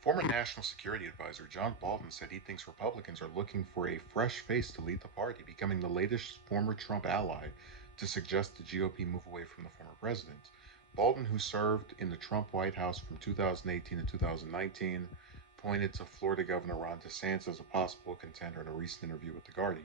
Former National Security Advisor John Bolton said he thinks Republicans are looking for a fresh face to lead the party, becoming the latest former Trump ally to suggest the GOP move away from the former president. Bolton, who served in the Trump White House from 2018 to 2019, pointed to Florida Governor Ron DeSantis as a possible contender in a recent interview with The Guardian.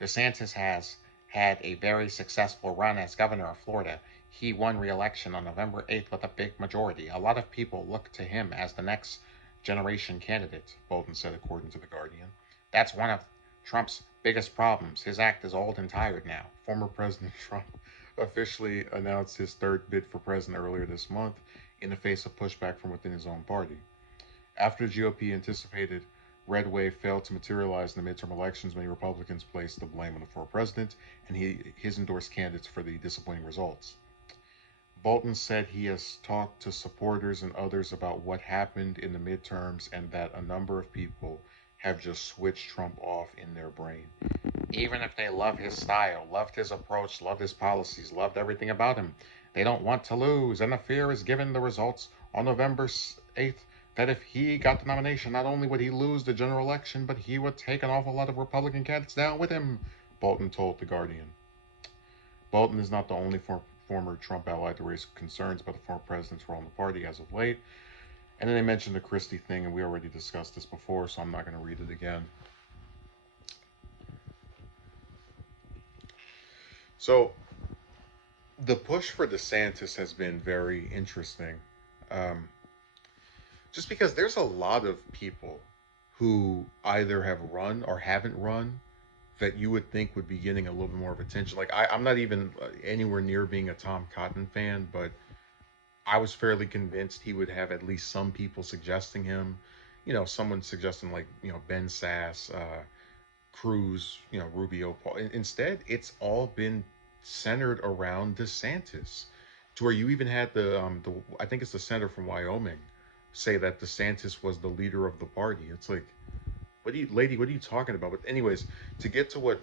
DeSantis has had a very successful run as governor of Florida. He won re-election on November 8th with a big majority. A lot of people look to him as the next generation candidate, Bolton said, according to The Guardian. That's one of Trump's biggest problems. His act is old and tired now. Former President Trump officially announced his third bid for president earlier this month in the face of pushback from within his own party. After the GOP anticipated red wave failed to materialize in the midterm elections, many Republicans placed the blame on the former president and his endorsed candidates for the disappointing results. Bolton said he has talked to supporters and others about what happened in the midterms and that a number of people have just switched Trump off in their brain. Even if they love his style, loved his approach, loved his policies, loved everything about him, they don't want to lose. And the fear is given the results on November 8th that if he got the nomination, not only would he lose the general election, but he would take an awful lot of Republican candidates down with him, Bolton told The Guardian. Bolton is not the only former Trump ally to raise concerns about the former president's role in the party as of late. And then they mentioned the Christie thing, and we already discussed this before, so I'm not going to read it again. So the push for DeSantis has been very interesting. Um, just because there's a lot of people who either have run or haven't run that you would think would be getting a little bit more of attention. Like I'm not even anywhere near being a Tom Cotton fan, but I was fairly convinced he would have at least some people suggesting him. Someone suggesting like Ben Sass, Cruz, Rubio, Paul. Instead, it's all been centered around DeSantis, to where you even had the I think it's the senator from Wyoming say that DeSantis was the leader of the party. It's like, what are you talking about? But anyways, to get to what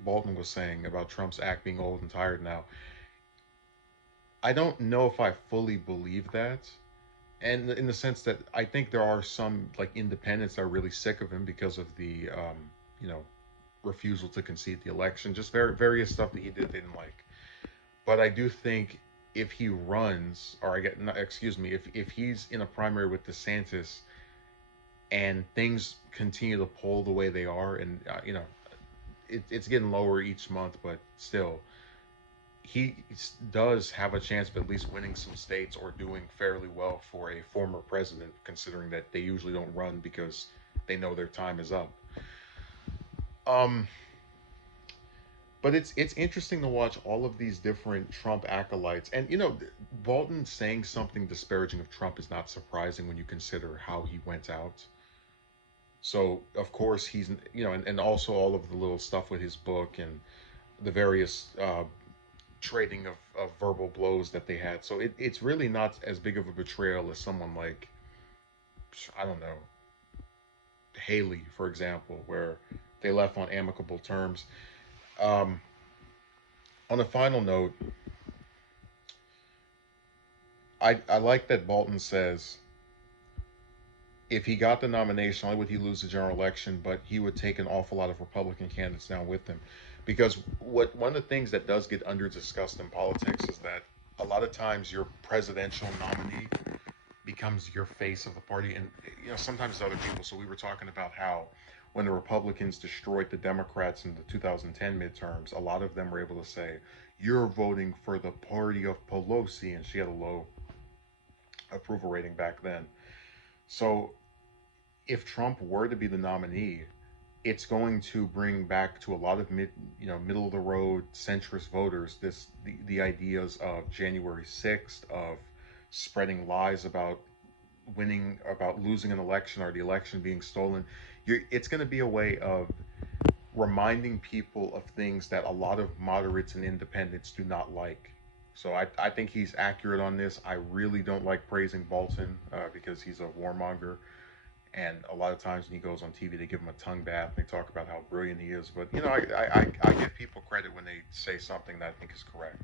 Bolton was saying about Trump's act being old and tired now, I don't know if I fully believe that. And in the sense that I think there are some like independents that are really sick of him because of the you know, refusal to concede the election, just various stuff that he did they didn't like. But I do think if he runs, or I get, no, excuse me, if he's in a primary with DeSantis and things continue to pull the way they are, and it's getting lower each month, but still, he does have a chance of at least winning some states or doing fairly well for a former president, considering that they usually don't run because they know their time is up. Um, but it's interesting to watch all of these different Trump acolytes, and Bolton saying something disparaging of Trump is not surprising when you consider how he went out. So of course he's and also all of the little stuff with his book and the various trading of verbal blows that they had. So it's really not as big of a betrayal as someone like, I don't know, Haley, for example, where they left on amicable terms. Um, on a final note, I like that Bolton says if he got the nomination, not only would he lose the general election, but he would take an awful lot of Republican candidates down with him. Because one of the things that does get under discussed in politics is that a lot of times your presidential nominee becomes your face of the party, and sometimes it's other people. So we were talking about how when the Republicans destroyed the Democrats in the 2010 midterms, a lot of them were able to say, "You're voting for the party of Pelosi," and she had a low approval rating back then. So if Trump were to be the nominee, it's going to bring back to a lot of middle of the road centrist voters the ideas of January 6th, of spreading lies about losing an election or the election being stolen. It's going to be a way of reminding people of things that a lot of moderates and independents do not like. So I think he's accurate on this. I really don't like praising Bolton because he's a warmonger. And a lot of times when he goes on TV, they give him a tongue bath. They talk about how brilliant he is. But I give people credit when they say something that I think is correct.